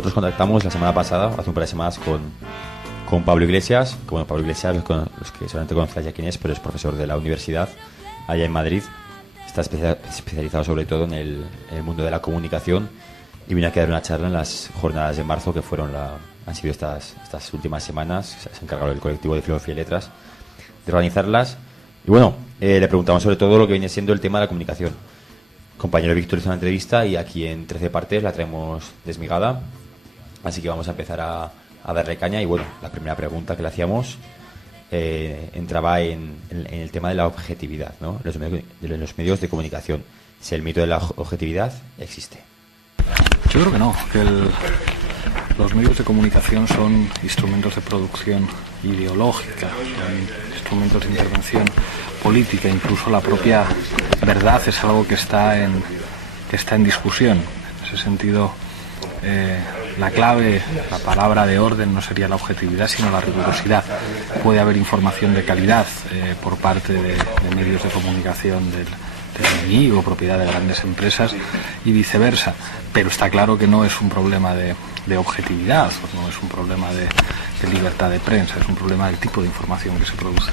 nosotros contactamos la semana pasada, hace un par de semanas, con Pablo Iglesias. Que, bueno, Pablo Iglesias, los que solamente conocéis ya quién es, pero es profesor de la universidad allá en Madrid. Está especializado sobre todo en el mundo de la comunicación y vino a dar una charla en las jornadas de marzo que han sido estas últimas semanas. Se ha encargado el colectivo de Filosofía y Letras de organizarlas. Y bueno, le preguntamos sobre todo lo que viene siendo el tema de la comunicación. Compañero Víctor hizo una entrevista y aquí en 13 partes la traemos desmigada. Así que vamos a empezar a darle caña. Y bueno, la primera pregunta que le hacíamos entraba en el tema de la objetividad, ¿no? Los medios de comunicación. Si el mito de la objetividad existe. Yo creo que no, que los medios de comunicación son instrumentos de producción ideológica, son instrumentos de intervención política, incluso la propia verdad es algo que está en discusión. En ese sentido, la clave, la palabra de orden no sería la objetividad, sino la rigurosidad. Puede haber información de calidad por parte de medios de comunicación del enemigo, propiedad de grandes empresas y viceversa, pero está claro que no es un problema de objetividad, no es un problema de libertad de prensa, es un problema del tipo de información que se produce.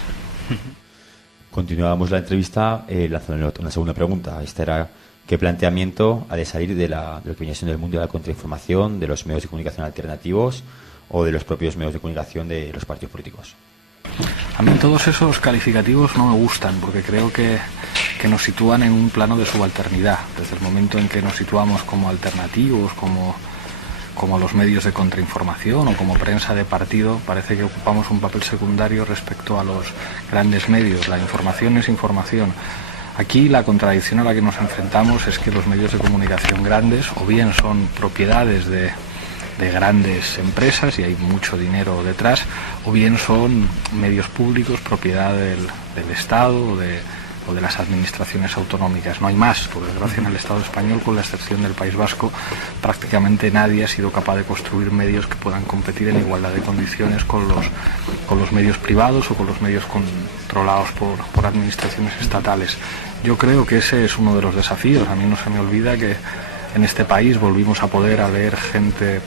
Continuábamos la entrevista lanzando una segunda pregunta. Esta era: ¿qué planteamiento ha de salir de lo que viene siendo el mundo de la contrainformación, de los medios de comunicación alternativos o de los propios medios de comunicación de los partidos políticos? A mí todos esos calificativos no me gustan porque creo que nos sitúan en un plano de subalternidad. Desde el momento en que nos situamos como alternativos, como los medios de contrainformación o como prensa de partido, parece que ocupamos un papel secundario respecto a los grandes medios. La información es información. Aquí la contradicción a la que nos enfrentamos es que los medios de comunicación grandes o bien son propiedades de grandes empresas y hay mucho dinero detrás, o bien son medios públicos, propiedad del Estado o de las administraciones autonómicas. No hay más. Por desgracia, en el Estado español, con la excepción del País Vasco, prácticamente nadie ha sido capaz de construir medios que puedan competir en igualdad de condiciones con los medios privados o con los medios controlados por administraciones estatales. Yo creo que ese es uno de los desafíos. A mí no se me olvida que en este país pudimos volver a leer gente de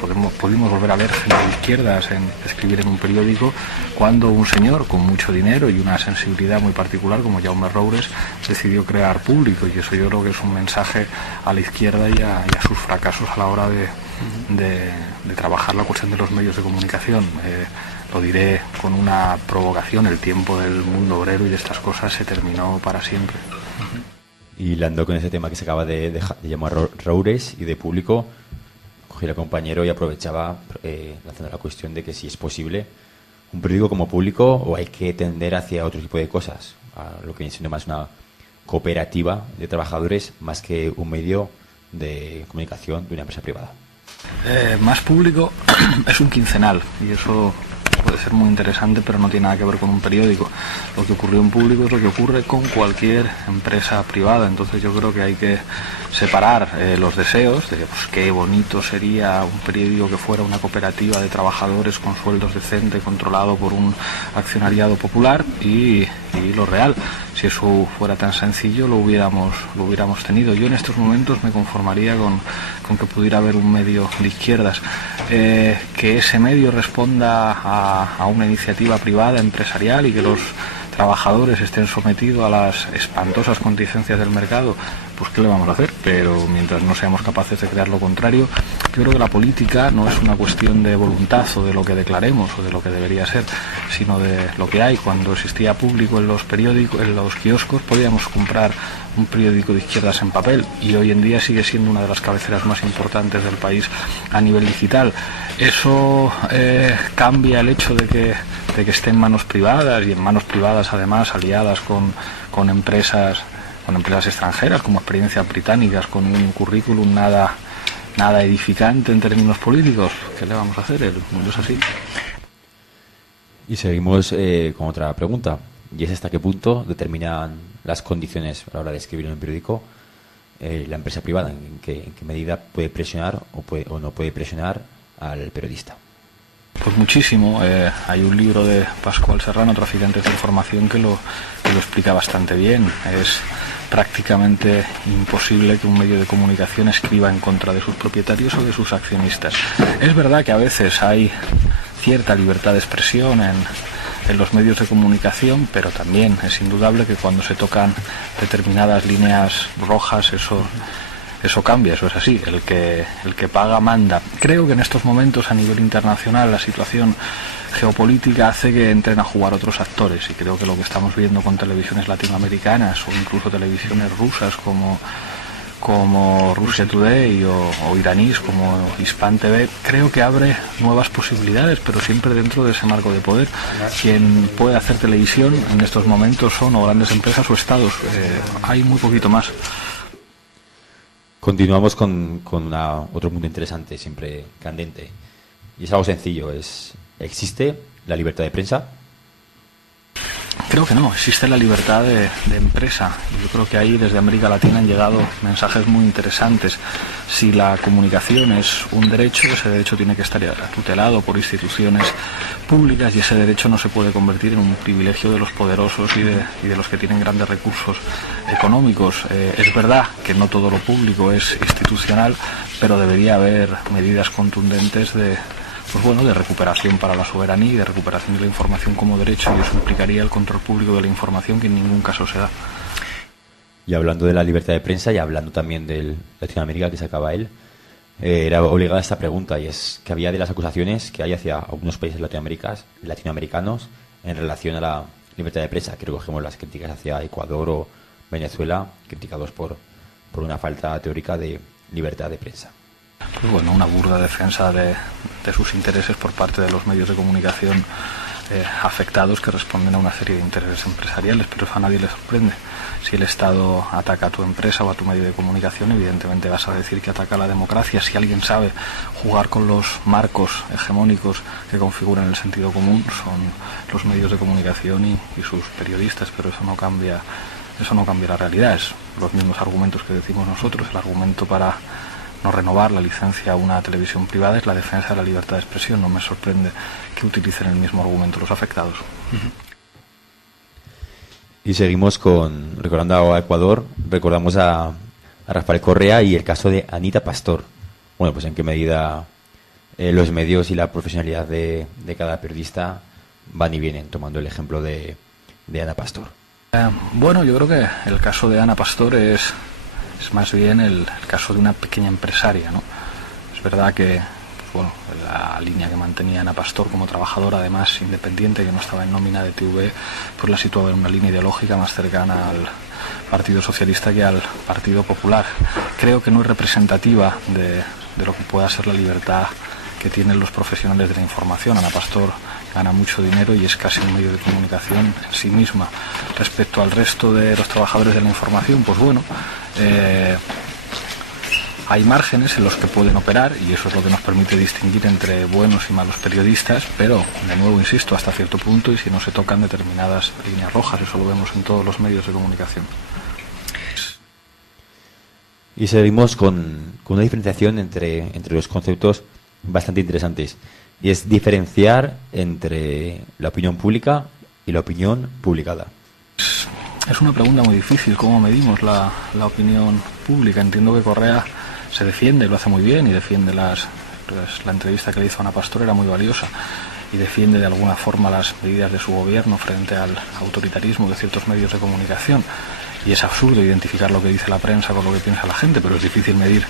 izquierdas escribir en un periódico cuando un señor con mucho dinero y una sensibilidad muy particular como Jaume Roures decidió crear Público, y eso yo creo que es un mensaje a la izquierda y a sus fracasos a la hora de trabajar la cuestión de los medios de comunicación. Lo diré con una provocación: el tiempo del mundo obrero y de estas cosas se terminó para siempre. Y hilando con ese tema que se acaba de llamar Roures y de Público, cogí al compañero y aprovechaba lanzando la cuestión de que si es posible un periódico como Público o hay que tender hacia otro tipo de cosas, a lo que viene siendo más una cooperativa de trabajadores más que un medio de comunicación de una empresa privada. Más Público es un quincenal y eso puede ser muy interesante, pero no tiene nada que ver con un periódico. Lo que ocurrió en Público es lo que ocurre con cualquier empresa privada. Entonces yo creo que hay que separar los deseos de qué bonito sería un periódico que fuera una cooperativa de trabajadores con sueldos decentes, controlado por un accionariado popular, y lo real. Si eso fuera tan sencillo lo hubiéramos tenido. Yo en estos momentos me conformaría con que pudiera haber un medio de izquierdas, que ese medio responda a una iniciativa privada, empresarial, y que los trabajadores estén sometidos a las espantosas contingencias del mercado, pues ¿qué le vamos a hacer? Pero mientras no seamos capaces de crear lo contrario, yo creo que la política no es una cuestión de voluntad o de lo que declaremos o de lo que debería ser, sino de lo que hay. Cuando existía Público en los periódicos, en los kioscos, podíamos comprar un periódico de izquierdas en papel, y hoy en día sigue siendo una de las cabeceras más importantes del país a nivel digital. Eso cambia el hecho de que esté en manos privadas, y en manos privadas además aliadas con empresas extranjeras como Experiencias Británicas, con un currículum nada edificante en términos políticos. ¿Qué le vamos a hacer? El mundo es así. Y seguimos con otra pregunta, y es: ¿hasta qué punto determinan las condiciones a la hora de escribir en un periódico la empresa privada? ¿En qué medida puede presionar o no puede presionar al periodista? Pues muchísimo. Hay un libro de Pascual Serrano, Traficantes de Información, que lo explica bastante bien. Es prácticamente imposible que un medio de comunicación escriba en contra de sus propietarios o de sus accionistas. Es verdad que a veces hay cierta libertad de expresión en los medios de comunicación, pero también es indudable que cuando se tocan determinadas líneas rojas eso cambia, eso es así, el que paga manda. Creo que en estos momentos a nivel internacional la situación geopolítica hace que entren a jugar otros actores, y creo que lo que estamos viendo con televisiones latinoamericanas o incluso televisiones rusas como Russia Today o iraníes como Hispan TV, creo que abre nuevas posibilidades, pero siempre dentro de ese marco de poder. Quien puede hacer televisión en estos momentos son o grandes empresas o estados, hay muy poquito más. Continuamos con otro punto interesante, siempre candente, y es algo sencillo, ¿existe la libertad de prensa? Creo que no, existe la libertad de empresa. Yo creo que ahí desde América Latina han llegado mensajes muy interesantes. Si la comunicación es un derecho, ese derecho tiene que estar tutelado por instituciones públicas, y ese derecho no se puede convertir en un privilegio de los poderosos y de los que tienen grandes recursos económicos. Es verdad que no todo lo público es institucional, pero debería haber medidas contundentes de recuperación para la soberanía y de recuperación de la información como derecho, y eso implicaría el control público de la información, que en ningún caso se da. Y hablando de la libertad de prensa y hablando también de Latinoamérica, que sacaba él, era obligada esta pregunta, y es que había de las acusaciones que hay hacia algunos países latinoamericanos en relación a la libertad de prensa, que recogemos las críticas hacia Ecuador o Venezuela, criticados por una falta teórica de libertad de prensa. Pues bueno, una burda defensa de sus intereses por parte de los medios de comunicación afectados, que responden a una serie de intereses empresariales, pero eso a nadie le sorprende. Si el Estado ataca a tu empresa o a tu medio de comunicación, evidentemente vas a decir que ataca a la democracia. Si alguien sabe jugar con los marcos hegemónicos que configuran el sentido común, son los medios de comunicación y sus periodistas, pero eso no cambia la realidad. Es los mismos argumentos que decimos nosotros. El argumento para no renovar la licencia a una televisión privada es la defensa de la libertad de expresión. No me sorprende que utilicen el mismo argumento los afectados. Y seguimos recordando a Ecuador, recordamos a Rafael Correa y el caso de Anita Pastor. Bueno, pues en qué medida los medios y la profesionalidad de cada periodista van y vienen, tomando el ejemplo de Ana Pastor. Bueno, yo creo que el caso de Ana Pastor es más bien el caso de una pequeña empresaria, ¿no? Es verdad que la línea que mantenía Ana Pastor como trabajadora, además independiente, que no estaba en nómina de TV, pues la situaba en una línea ideológica más cercana al Partido Socialista que al Partido Popular. Creo que no es representativa de lo que pueda ser la libertad que tienen los profesionales de la información. Ana Pastor gana mucho dinero y es casi un medio de comunicación en sí misma. Respecto al resto de los trabajadores de la información, pues bueno, hay márgenes en los que pueden operar, y eso es lo que nos permite distinguir entre buenos y malos periodistas, pero de nuevo insisto, hasta cierto punto, y si no se tocan determinadas líneas rojas. Eso lo vemos en todos los medios de comunicación. Y seguimos con una diferenciación entre los conceptos bastante interesantes, y es diferenciar entre la opinión pública y la opinión publicada. Es una pregunta muy difícil, ¿cómo medimos la opinión pública? Entiendo que Correa se defiende, lo hace muy bien, y defiende la entrevista que le hizo a Ana Pastor era muy valiosa, y defiende de alguna forma las medidas de su gobierno frente al autoritarismo de ciertos medios de comunicación. Y es absurdo identificar lo que dice la prensa con lo que piensa la gente, pero es difícil medir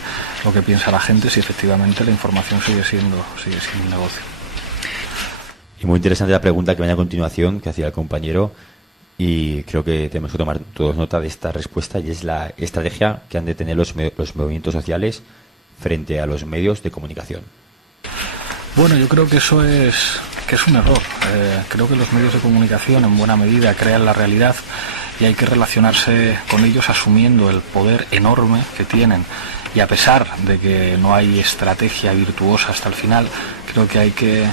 lo que piensa la gente si efectivamente la información sigue siendo un negocio. Y muy interesante la pregunta que viene a continuación, que hacía el compañero, y creo que tenemos que tomar todos nota de esta respuesta, y es la estrategia que han de tener los movimientos sociales frente a los medios de comunicación. Bueno, yo creo que eso es un error. Creo que los medios de comunicación en buena medida crean la realidad, y hay que relacionarse con ellos asumiendo el poder enorme que tienen. Y a pesar de que no hay estrategia virtuosa hasta el final, creo que hay que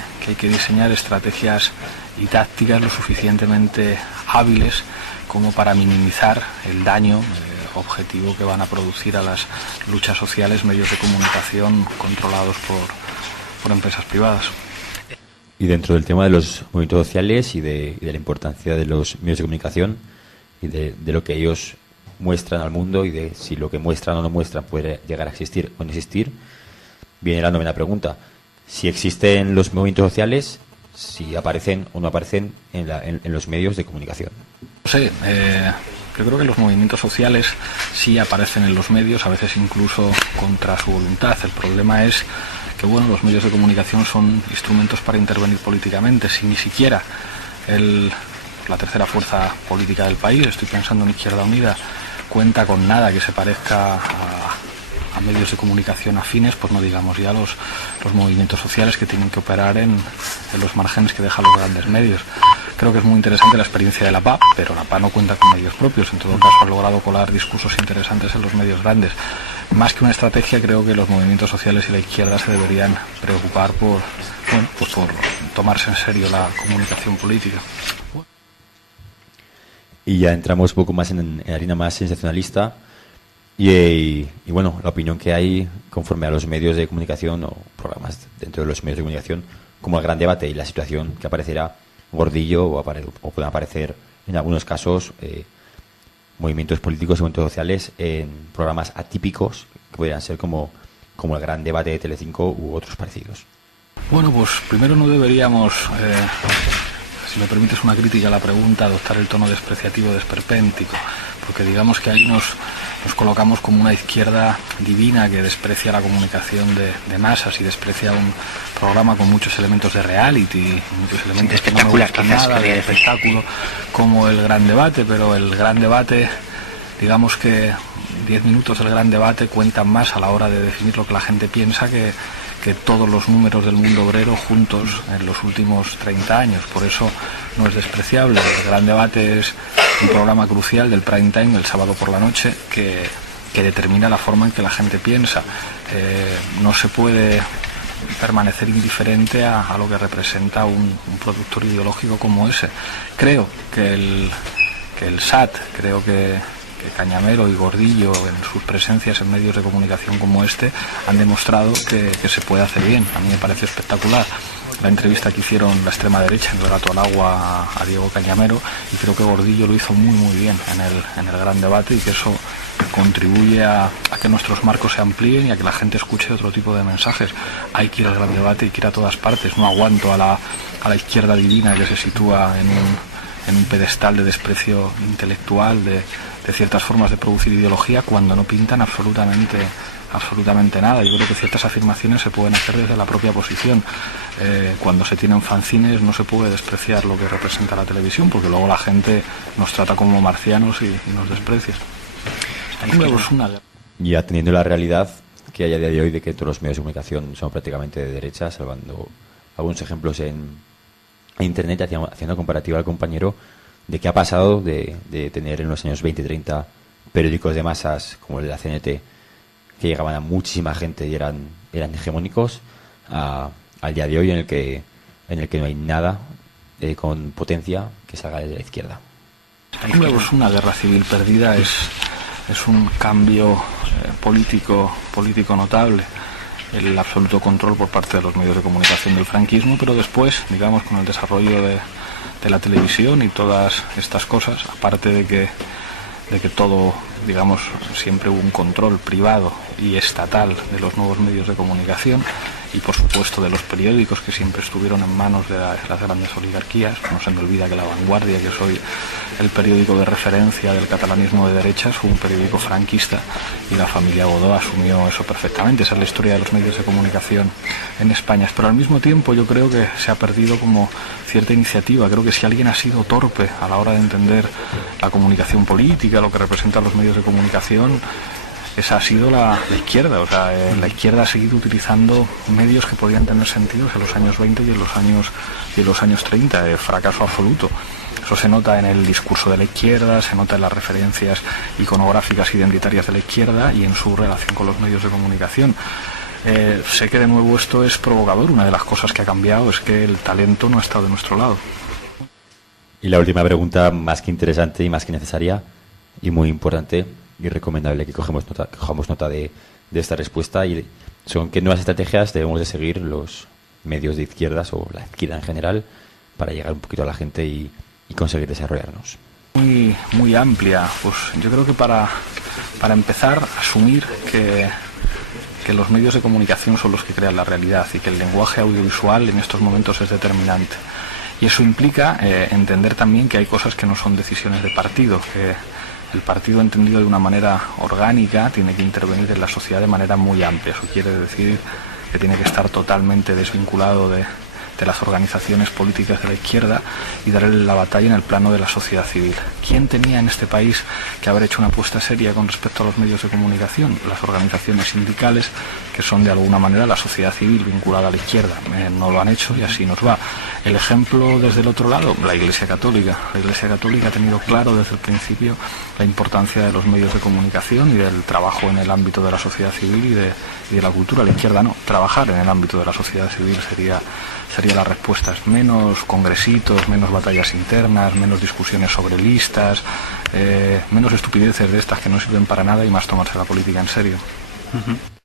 diseñar estrategias y tácticas lo suficientemente hábiles como para minimizar el daño objetivo que van a producir a las luchas sociales medios de comunicación controlados por empresas privadas. Y dentro del tema de los movimientos sociales y de la importancia de los medios de comunicación y de lo que ellos muestran al mundo y de si lo que muestran o no muestran puede llegar a existir o no existir, viene la novena pregunta. Si existen los movimientos sociales, si aparecen o no aparecen en los medios de comunicación. Sí, yo creo que los movimientos sociales sí aparecen en los medios, a veces incluso contra su voluntad. El problema es que bueno, los medios de comunicación son instrumentos para intervenir políticamente. Si ni siquiera la tercera fuerza política del país, estoy pensando en Izquierda Unida, cuenta con nada que se parezca a medios de comunicación afines, pues no digamos ya los movimientos sociales que tienen que operar en los márgenes que dejan los grandes medios. Creo que es muy interesante la experiencia de la PA, pero la PA no cuenta con medios propios. En todo caso, ha logrado colar discursos interesantes en los medios grandes. Más que una estrategia, creo que los movimientos sociales y la izquierda se deberían preocupar por tomarse en serio la comunicación política. Y ya entramos un poco más en harina más sensacionalista y bueno, la opinión que hay conforme a los medios de comunicación o programas dentro de los medios de comunicación, como el gran debate y la situación que aparecerá Gordillo o pueden aparecer en algunos casos movimientos políticos y movimientos sociales en programas atípicos que podrían ser como el gran debate de Telecinco u otros parecidos. Bueno, pues primero no deberíamos, si me permites una crítica a la pregunta, adoptar el tono despreciativo, desperpéntico, porque digamos que ahí nos colocamos como una izquierda divina que desprecia la comunicación de masas y desprecia un programa con muchos elementos de reality, muchos elementos que no me gustan nada, de espectáculo, como el gran debate. Pero el gran debate, digamos que 10 minutos del gran debate cuentan más a la hora de definir lo que la gente piensa que todos los números del mundo obrero juntos en los últimos 30 años. Por eso no es despreciable. El gran debate es un programa crucial del prime time, el sábado por la noche, que determina la forma en que la gente piensa. No se puede permanecer indiferente a lo que representa un productor ideológico como ese. Creo que el SAT, creo que Cañamero y Gordillo, en sus presencias en medios de comunicación como este, han demostrado que se puede hacer bien. A mí me parece espectacular la entrevista que hicieron la extrema derecha en Relato al Agua a Diego Cañamero, y creo que Gordillo lo hizo muy bien en el gran debate, y que eso contribuye a que nuestros marcos se amplíen y a que la gente escuche otro tipo de mensajes. Hay que ir al gran debate, hay que ir a todas partes. No aguanto a la izquierda divina que se sitúa en un pedestal de desprecio intelectual de ciertas formas de producir ideología cuando no pintan absolutamente nada. Yo creo que ciertas afirmaciones se pueden hacer desde la propia posición. Cuando se tienen fanzines no se puede despreciar lo que representa la televisión, porque luego la gente nos trata como marcianos y nos desprecia. Y atendiendo la realidad que hay a día de hoy de que todos los medios de comunicación son prácticamente de derecha, salvando algunos ejemplos en Internet, haciendo una comparativa al compañero de qué ha pasado de tener en los años 20 y 30 periódicos de masas como el de la CNT, que llegaban a muchísima gente y eran hegemónicos, al día de hoy en el que no hay nada con potencia que salga de la izquierda. Es una guerra civil perdida, es un cambio político notable, el absoluto control por parte de los medios de comunicación del franquismo, pero después, digamos, con el desarrollo de la televisión y todas estas cosas, aparte de que todo, digamos, siempre hubo un control privado y estatal de los nuevos medios de comunicación, y por supuesto de los periódicos que siempre estuvieron en manos de las grandes oligarquías. No se me olvida que La Vanguardia, que soy el periódico de referencia del catalanismo de derechas, fue un periódico franquista, y la familia Godó asumió eso perfectamente. Esa es la historia de los medios de comunicación en España. Pero al mismo tiempo yo creo que se ha perdido como cierta iniciativa. Creo que si alguien ha sido torpe a la hora de entender la comunicación política, lo que representan los medios de comunicación, esa ha sido la izquierda. O sea, la izquierda ha seguido utilizando medios que podían tener sentido en los años 20 y en los años 30. Fracaso absoluto. Eso se nota en el discurso de la izquierda, se nota en las referencias iconográficas identitarias de la izquierda y en su relación con los medios de comunicación. Sé que de nuevo esto es provocador. Una de las cosas que ha cambiado es que el talento no ha estado de nuestro lado. Y la última pregunta, más que interesante y más que necesaria y muy importante y recomendable que cojamos nota de esta respuesta, y son qué nuevas estrategias debemos de seguir los medios de izquierdas o la izquierda en general para llegar un poquito a la gente y conseguir desarrollarnos. Muy amplia. Pues yo creo que para empezar, asumir que los medios de comunicación son los que crean la realidad y que el lenguaje audiovisual en estos momentos es determinante. Y eso implica entender también que hay cosas que no son decisiones de partido, que el partido, entendido de una manera orgánica, tiene que intervenir en la sociedad de manera muy amplia. Eso quiere decir que tiene que estar totalmente desvinculado de las organizaciones políticas de la izquierda y darle la batalla en el plano de la sociedad civil. ¿Quién tenía en este país que haber hecho una apuesta seria con respecto a los medios de comunicación? Las organizaciones sindicales, que son de alguna manera la sociedad civil vinculada a la izquierda. No lo han hecho y así nos va. El ejemplo desde el otro lado, la Iglesia Católica. La Iglesia Católica ha tenido claro desde el principio la importancia de los medios de comunicación y del trabajo en el ámbito de la sociedad civil y de la cultura. La izquierda no. Trabajar en el ámbito de la sociedad civil sería las respuestas. Menos congresitos, menos batallas internas, menos discusiones sobre listas, menos estupideces de estas que no sirven para nada y más tomarse la política en serio.